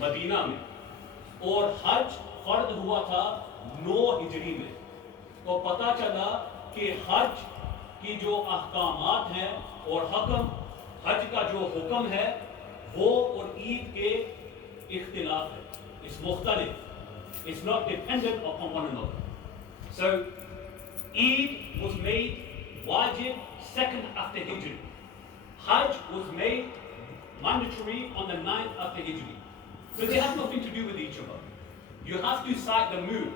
Medina में, और हज फर्द हुआ था 9 हिजरी में। तो पता चला कि हज की जो अहकामात हैं और हज का जो हुक्म है वो और ईद के इख्तिलाफ है, इट्स मुख्तलिफ, it's not dependent upon one another. So Eid was made wajib second after Hijri. Hajj was made mandatory on the 9th after Hijri. So they have nothing to do with each other. You have to sight the moon.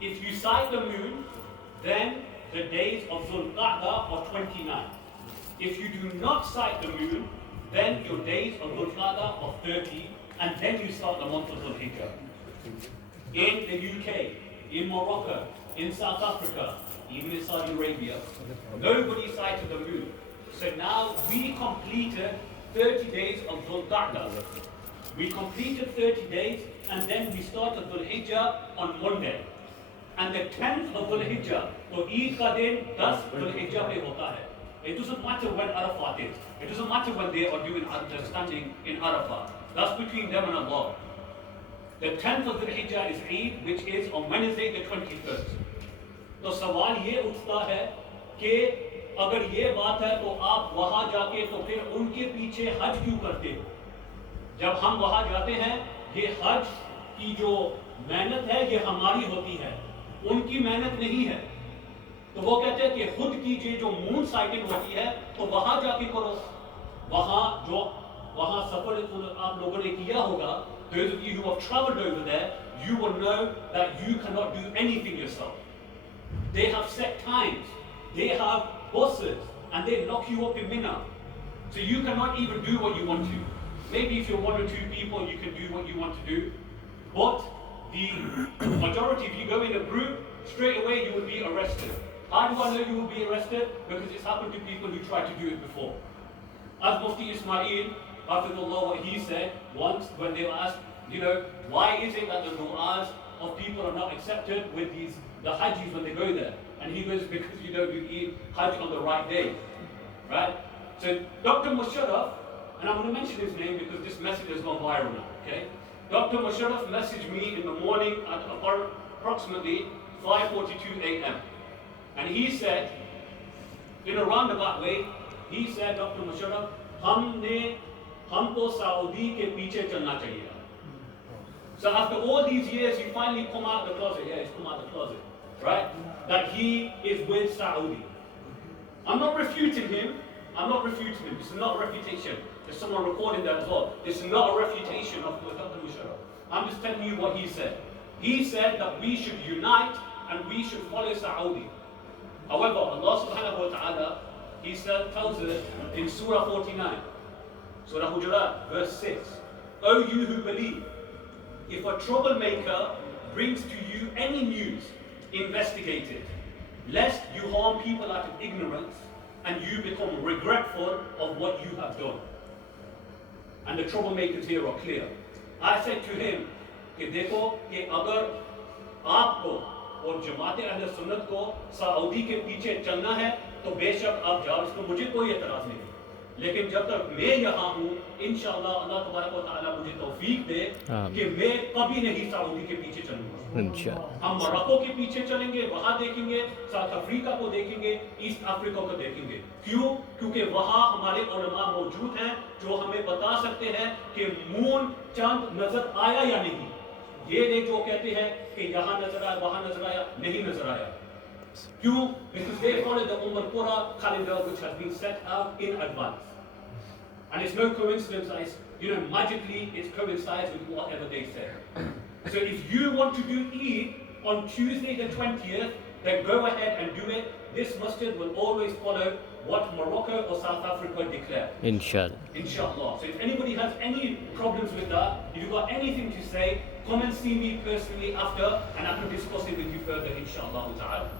If you sight the moon, then the days of Dhul Qa'dah are 29. If you do not sight the moon, then your days of Dhul Qa'dah are 30, and then you start the month of Dhul Hijjah. In the UK, in Morocco, in South Africa, even in Saudi Arabia, nobody sighted the moon. So now we completed 30 days of Dhul Qa'dah. We completed 30 days, and then we started Dhul Hijjah on Monday. And the 10th of Dhul Hijjah, so Eid ka din 10 Dhul Hijjah pe hota hai. It doesn't matter when Arafat is. It doesn't matter when they are standing in Arafat. That's between them and Allah. The 10th of Dhul Hijjah is Eid, which is on Wednesday the 21st. तो सवाल ये उठता है कि अगर ये बात है तो आप वहां जाके तो फिर उनके पीछे हज क्यों करते हो? जब हम वहां जाते हैं, ये हज की जो मेहनत है ये हमारी होती है, उनकी मेहनत नहीं है। तो वो कहते हैं कि खुद कीजिए, जो मून साइटिंग होती है तो वहां जाके करो। वहां सफर आप लोगों ने किया होगा, those of you who have traveled over there, you will know that you cannot do anything yourself. They have set times, they have buses, and they lock you up in Mina. So you cannot even do what you want to. Maybe if you're 1 or 2 people, you can do what you want to do. But the majority, if you go in a group, straight away you will be arrested. How do I know you will be arrested? Because it's happened to people who tried to do it before. As Mufti Ismail, Hafidullah, what he said once when they were asked, why is it that the du'as of people are not accepted with the hajjis when they go there? And he goes, because you don't do hajj on the right day. Right? So Dr. Musharraf, and I'm going to mention his name because this message has gone viral now, okay? Dr. Musharraf messaged me in the morning at approximately 5:42 a.m. And he said, in a roundabout way, he said, Dr. Musharraf, हमको Saudi के पीछे चलना चाहिए. So after all these years, you finally come out of the closet. Yeah, he's come out of the closet, right? That he is with Saudi. I'm not refuting him. This is not a refutation. There's someone recording that as well. This is not a refutation of Dr. Musharraf. I'm just telling you what he said. He said that we should unite and we should follow Saudi. However, Allah subhanahu wa ta'ala, he tells us in Surah 49, Surah Hujurat, verse 6, O you who believe, if a troublemaker brings to you any news, investigate it, lest you harm people out of ignorance and you become regretful of what you have done. And the troublemakers here are clear. I said to him, कि देखो कि अगर आपको और जमात अहले सुन्नत को Saudi के पीछे चलना है तो बेशक आप जाओ, इसको मुझे कोई एतराज नहीं। लेकिन जब तक मैं यहाँ हूँ, इंशाअल्लाह अल्लाह तबारक व तआला मुझे तौफीक दे कि मैं कभी नहीं सऊदी के पीछे चलूँगा। हम मोरक्को के पीछे चलेंगे, वहाँ देखेंगे, साउथ अफ्रीका को देखेंगे, ईस्ट अफ्रीका को देखेंगे। क्यों? क्योंकि वहाँ हमारे उलमा मौजूद हैं जो हमें बता सकते हैं कि मून चांद नजर आया या नहीं। ये जो कहते हैं कि यहाँ नजर आया, वहाँ नजर आया, नहीं नजर आया। क्यों? Because they follow the Qura calendar which has been set out in advance. And it's no coincidence that magically it coincides with whatever they say. So if you want to do Eid on Tuesday the 20th, then go ahead and do it. This masjid will always follow what Morocco or South Africa declare. Inshallah. Inshallah. So if anybody has any problems with that, if you've got anything to say, come and see me personally after and I can discuss it with you further, inshallah ta'ala.